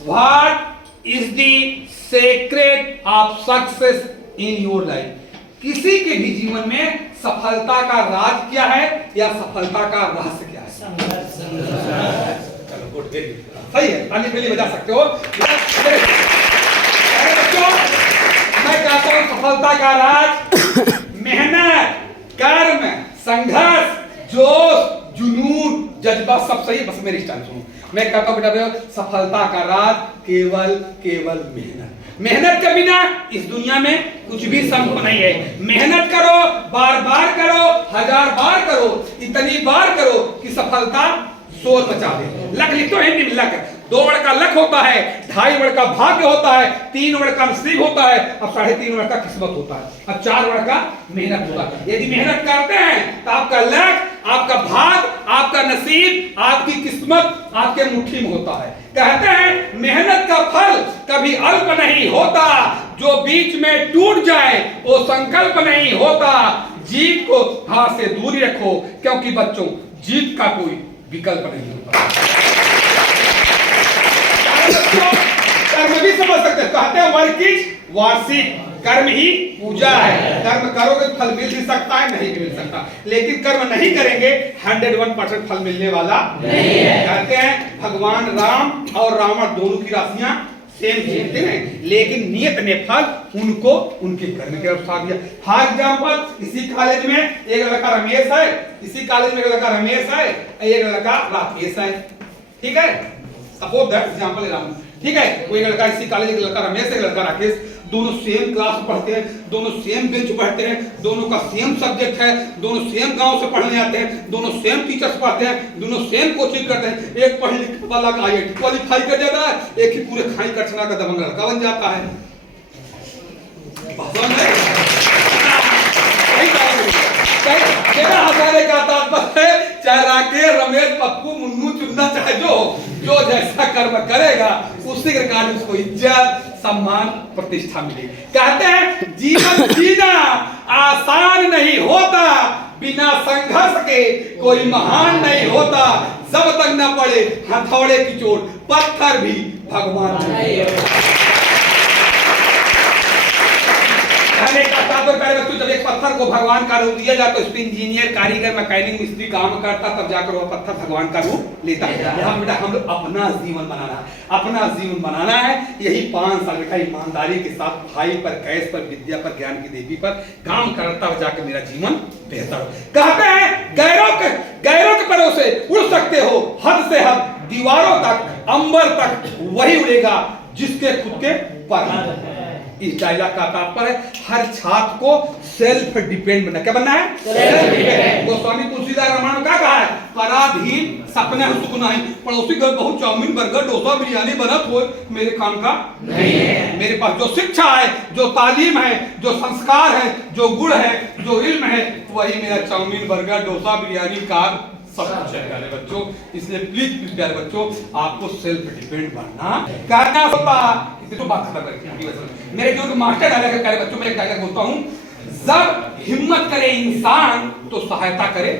What is the secret of success in your life? किसी के भी जीवन में सफलता का राज क्या है या सफलता का रहस्य क्या है? चलो गुड, सही है, ताली पहली बजा सकते हो। बच्चों, मैं कहता हूं सफलता का राज मेहनत, कर्म, संघर्ष, जोश, जुनून, जज्बा, सब सही है। बस मेरी स्टाइल सुनो। मैं कहता हूं बेटा सफलता का राज केवल मेहनत। मेहनत के बिना इस दुनिया में कुछ भी संभव नहीं है। मेहनत करो, बार बार करो, 1000 बार करो, इतनी बार करो कि सफलता शोर मचा दे। लक लिख तो हिंदी में लक, 2 वर्ड का लक होता है, 2.5 वर्ड का भाग्य होता है, 3 वर्ड का नसीब होता है, अब 3.5 वर्ड का किस्मत होता है, अब 4 वर्ड का मेहनत होता है। यदि मेहनत करते हैं तो आपका लक, आपका भाग, आपका नसीब, आपकी किस्मत आपके मुट्ठी में होता है। कहते हैं मेहनत का फल कभी अल्प नहीं होता, जो बीच में टूट जाए वो संकल्प नहीं होता। जीत को हार से दूरी रखो, क्योंकि बच्चों जीत का कोई विकल्प नहीं होता। कर्म भी समझ सकते हैं, कहते हैं वर्क इज वार्षिक, कर्म ही पूजा है। कर्म करोगे फल मिल भी सकता है, नहीं भी मिल सकता, लेकिन कर्म नहीं करेंगे 101% फल मिलने वाला नहीं है। कहते हैं भगवान राम और रावण दोनों की राशियां सेम खेलते हैं, लेकिन नियत ने फल उनको उनके कर्म के अनुसार दिया। फॉर एग्जांपल, इसी कॉलेज में एक लड़का रमेश है, इसी कॉलेज में एक लड़का रमेश है, एक लड़का राकेश है, ठीक है, सपोज दैट एग्जांपल, ठीक है। वो एक लड़का इसी कॉलेज, एक लड़का रमेश, एक लड़का राकेश, दोनों सेम क्लास पढ़ते हैं, दोनों सेम बेंच पढ़ते हैं, दोनों का सेम सब्जेक्ट है, दोनों सेम गांव से पढ़ने आते हैं, दोनों सेम टीचर्स पढ़ते हैं, दोनों सेम कोचिंग करते हैं। एक पढ़ लिख वाला का IIT क्वालिफाई कर जाता है, एक ही पूरे खाई कटना का दबंग लड़का बन जाता है। हजारे का तात्पर्य है, चाहे राकेश, रमेश, पप्पू, मुन्नू, चुन्ना, चाहे जो जैसा कर्म करेगा उसी के कारण उसको इज्जत, सम्मान, प्रतिष्ठा मिलेगी। कहते हैं जीवन जीना आसान नहीं होता, बिना संघर्ष के कोई महान नहीं होता। जब तक न पड़े हथौड़े की चोट, पत्थर भी भगवान नहीं है। जब एक पत्थर को भगवान का रूप दिया जाता है, तो इंजीनियर, कारीगर, मैकेनिक, मिस्त्री काम करता, तब जाकर वह पत्थर भगवान का रूप लेता है। यहाँ बेटा हम लोग अपना जीवन बनाना है। यही 5 साल का ईमानदारी के साथ भाई पर, गैस पर, विद्या पर, ज्ञान की देवी पर काम करता हुआ जाकर मेरा जीवन बेहतर हो। कहते हैं गैरों के भरोसे उड़ सकते हो, हद से हद, दीवारों तक, अंबर तक वही उड़ेगा जिसके खुद के पर। इस डायलॉग का तात्पर्य है हर छात्र को सेल्फ डिपेंड बनना। क्या बनना है? Self depend. गोस्वामी तुलसीदास रामायण का कहा है, पराधीन सपने सुख नहीं, पड़ोसी घर बहुत चाउमीन, बर्गर, डोसा, बिरयानी बना तो मेरे काम का नहीं है। मेरे पास जो शिक्षा है, जो तालीम है, जो संस्कार है, जो गुण है, जो इल्म है, वही मेरा चाउमीन, बर्गर, डोसा, बिरयानी का सब कुछ है प्यारे बच्चों। इसलिए प्लीज प्यारे बच्चों, आपको सेल्फ डिपेंड बनना करना होता। तो बात खत्म करके मेरे जो मास्टर डायलॉग है प्यारे बच्चों, मैं एक डायलॉग बोलता हूं, जब हिम्मत करे इंसान तो सहायता करे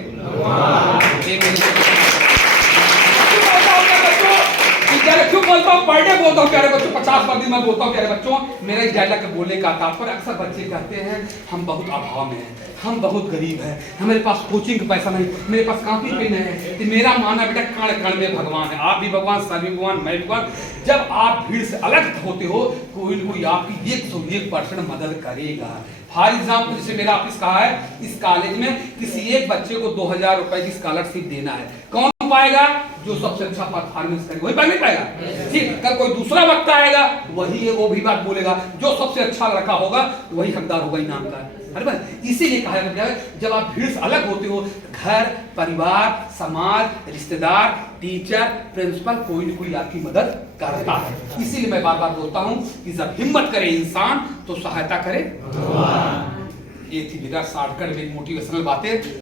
क्यों बोलता हूँ, पर डे बोलता हूँ प्यारे बच्चों, 50 बार दिन में बोलता हूँ प्यारे बच्चों। मेरा इस डायलॉग बोलने का तात्पर्य, अक्सर बच्चे कहते हैं हम बहुत अभाव में हैं, हम बहुत गरीब हैं, हमारे पास कोचिंग का पैसा नहीं, मेरे पास कॉपी पेन है। तो मेरा मानना बेटा कण कण में भगवान है। आप भी भगवान, सभी भगवान, मैं भगवान। जब आप भीड़ से अलग होते हो, कोई न कोई आपकी 101% मदद करेगा। फॉर एग्जाम्पल, जैसे मेरा ऑफिस कहा है, इस कॉलेज में किसी एक बच्चे को 2000 रुपए की स्कॉलरशिप देना है, कौन पाएगा? जो सबसे अच्छा परफॉर्मेंस करेगा वही नहीं पाएगा। ठीक, कल कोई दूसरा वक्त आएगा, वही वो भी बात बोलेगा, जो सबसे अच्छा लड़का होगा वही हकदार होगा इनाम का। अरे इसीलिए कहा जाता है जब आप भीड़ से अलग होते हो, घर, परिवार, समाज, रिश्तेदार, टीचर, प्रिंसिपल, कोई न कोई आपकी मदद करता है। इसीलिए मैं बार बार बोलता हूं कि जब हिम्मत करे इंसान तो सहायता करे। ये थी बेटा शॉर्टकट में मोटिवेशनल बातें।